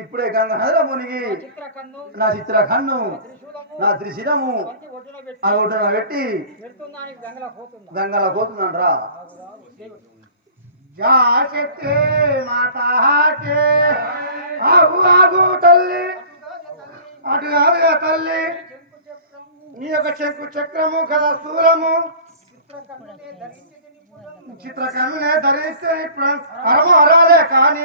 ఇప్పుడే గంగ నదిలో మునిగి నా చిత్ర కన్ను నా త్రిశిరము ఆ ఒడ్డున పెట్టి గంగల పోతుందంట్రా తల్లి అటు కాదుగా తల్లి నీ యొక్క చెక్కు చక్రము కదా స్థూలము చిత్రకన్నునే ధరిస్తే ఇప్పుడు అరమ అరాలే కానీ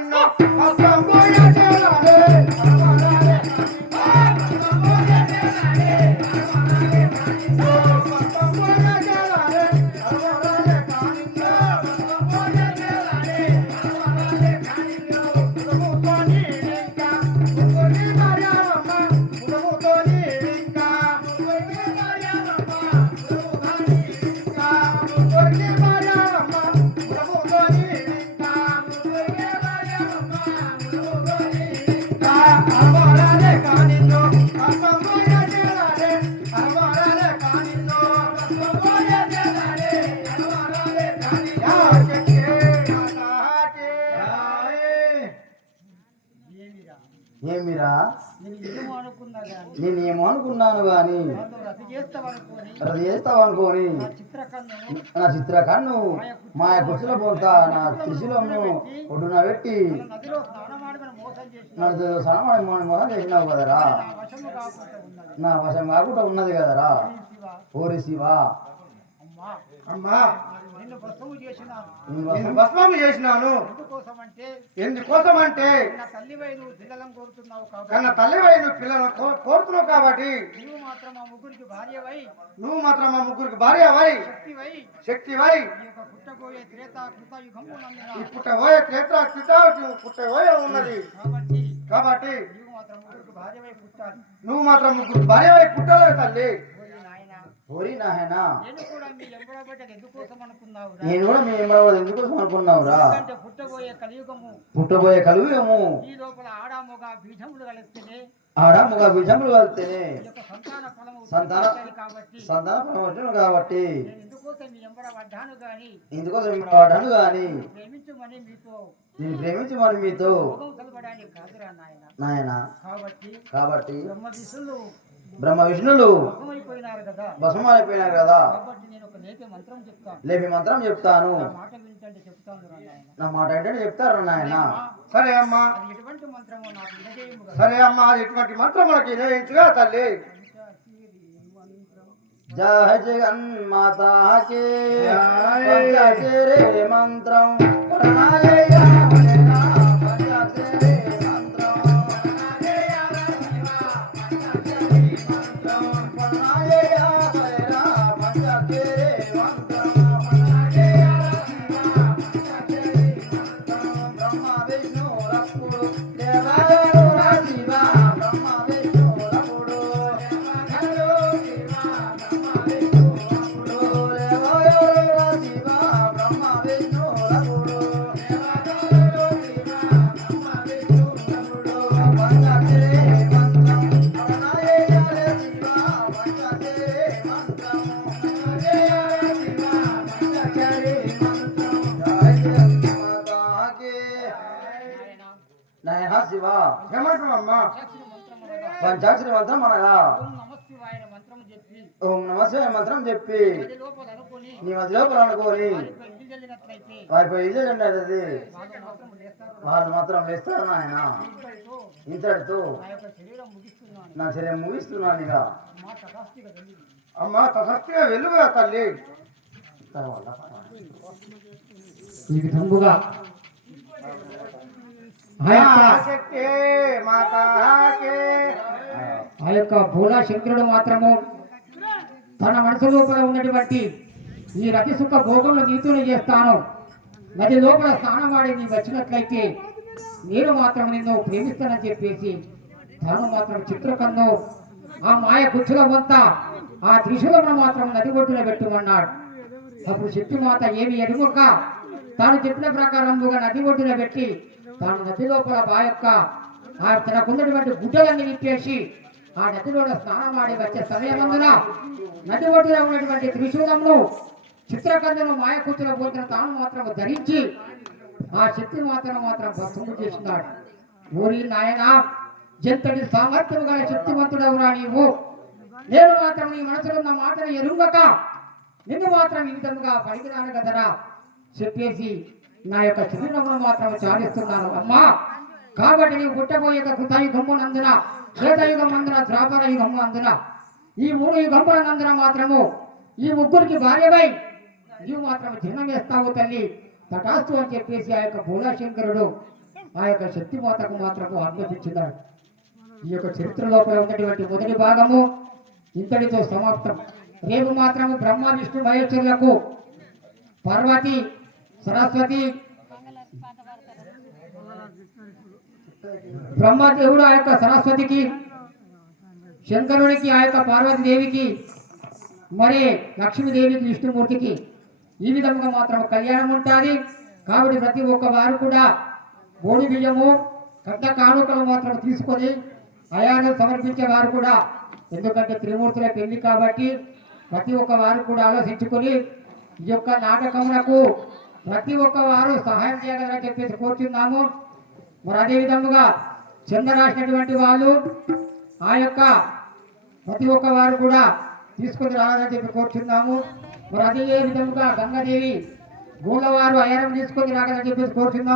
ఏమిరా నేనేమో అనుకున్నాను గాని రది చేస్తావనుకోని నా చిత్రకన్ను మాయ కుర్చీలో పోతా నా త్రిశూలంను ఒడ్డున పెట్టి నన్ను స్నానం మోసం చేసినావు కదరా నా వశం కాకుండా ఉన్నది కదరా ఓరి శివా అమ్మా భస్మము చేసినాను ఎందుకోసమంటే కన్న తల్లివై నువ్వు పిల్లలను కోరుతున్నావు కాబట్టి నువ్వు మాత్రం మా ముగ్గురికి భార్యవై శక్తివై పుట్టబోయే పుట్టబోయే ఉన్నది కాబట్టి నువ్వు మాత్రం ముగ్గురికి భార్యవై పుట్టాలి తల్లి. ఓరి నాయనా నేను కూడా మీ ఎంబడబడ్డ ఎందుకోసం అనుకున్నావురా పుట్టబోయే కలియుగము ఈ లోపల ఆడామొగ బీజములు కలిస్తేనే సంతాన ఫలము కాబట్టి ఇందుకోసం ఎంబడబడ్డాను గాని నేను ప్రేమించమని మీతో నాయనా కాబట్టి బ్రహ్మ విష్ణులు భస్మైపోయినారు కదా లేపి మంత్రం చెప్తాను నా మాట ఏంటంటే చెప్తారు నాయన. సరే అమ్మా అది ఎటువంటి మంత్రం మనకి నిర్ణయించుగా తల్లి. జయ జగన్ మాతాకి మంత్రం పంచాక్షరి మంత్రం అనగా ఓం నమశివాయ మంత్రం చెప్పి నీ మధ్య లోపల అనుకోని వారిపై ఇల్లు అది వాళ్ళు మాత్రం వేస్తారు నాయన. ఇంతటితో నా శరీరం ముగిస్తున్నాను ఇక. అమ్మా తసస్తిగా వెలుగుగా తల్లి. ఈ విధంగా ఆ యొక్క భోలా శంకరుడు మాత్రము తన మనసు లోపల ఉన్నటువంటి ఈ రతి సుఖ భోగంలో నీతులు చేస్తాను, నది లోపల స్నానం వాడి నీ వచ్చినట్లయితే నేను మాత్రం నిన్ను ప్రేమిస్తానని చెప్పేసి తాను మాత్రం చిత్రకన్ను ఆ మాయ గుచ్చుల వంత ఆ త్రిశూలమును మాత్రం నది ఒడ్డున పెట్టుమన్నాడు. అప్పుడు శక్తిమాత ఏమి ఎరుగక తాను చెప్పిన ప్రకారముగా నది ఒడ్డున పెట్టి తాను నది లోపల యొక్క తనకున్నటువంటి గుడ్డలన్నీ విప్పేసి ఆ నదిలో స్నానమాడి వచ్చే సమయమందున నది ఒడ్డున ఉన్నటువంటి త్రిశూలమును చిత్రకందును మాయకూతుల పోతున్న తాను మాత్రం ధరించి ఆ శక్తి మాత్రం భస్మము చేసినాడు. ఊరి నాయన ఎంతటి సామర్థ్యం గల శక్తివంతుడవురా నీవు, నేను మాత్రం నీ మనసులో ఉన్న మాటను ఎరుగక నిన్ను మాత్రం ఈ విధముగా పలికినాను కదరా చెప్పేసి నా యొక్క శరీరమును మాత్రం చాలిస్తున్నాను అమ్మా. కాబట్టి నీవు పుట్టబోయే కృతయుగమ్మునందున శ్వేతయుగమందున ద్రాపర యుగము అందున ఈ 3 యుగములనందున మాత్రము ఈ ముగ్గురికి భార్యవై నీవు మాత్రం జన్మ వేస్తావు తల్లి తటాస్తు అని చెప్పేసి ఆ యొక్క భోళాశంకరుడు ఆ యొక్క శక్తిమాతకు మాత్రము అనుమతించినాడు. ఈ యొక్క చరిత్ర లోపల ఉన్నటువంటి మొదటి భాగము ఇంతటితో సమాప్తం. రేపు మాత్రము బ్రహ్మ విష్ణు మహేశ్వరులకు పార్వతి సరస్వతి బ్రహ్మదేవుడు ఆ యొక్క సరస్వతికి, శంకరునికి ఆ యొక్క పార్వతీదేవికి, మరి లక్ష్మీదేవికి, విష్ణుమూర్తికి ఈ విధంగా మాత్రం కళ్యాణం ఉంటుంది. కాబట్టి ప్రతి ఒక్క వారు కూడా బోడి బియ్యము కట్ట కానుకలు మాత్రం తీసుకొని అయాను సమర్పించే వారు కూడా, ఎందుకంటే త్రిమూర్తుల పెళ్లి కాబట్టి ప్రతి ఒక్క వారు కూడా ఆలోచించుకొని ఈ యొక్క నాటకములకు ప్రతి ఒక్క వారు సహాయం చేయగలరని చెప్పేసి కోరుతున్నాము. మరి అదే విధముగా చంద రాసినటువంటి వాళ్ళు ఆ యొక్క ప్రతి ఒక్క వారు కూడా తీసుకొని రావాలని చెప్పి కోరుచున్నాము. మరి అదే విధముగా గంగాదేవి గూళ్ళవారు అయ్యారం తీసుకొని రావాలని చెప్పేసి కోరుచున్నాము.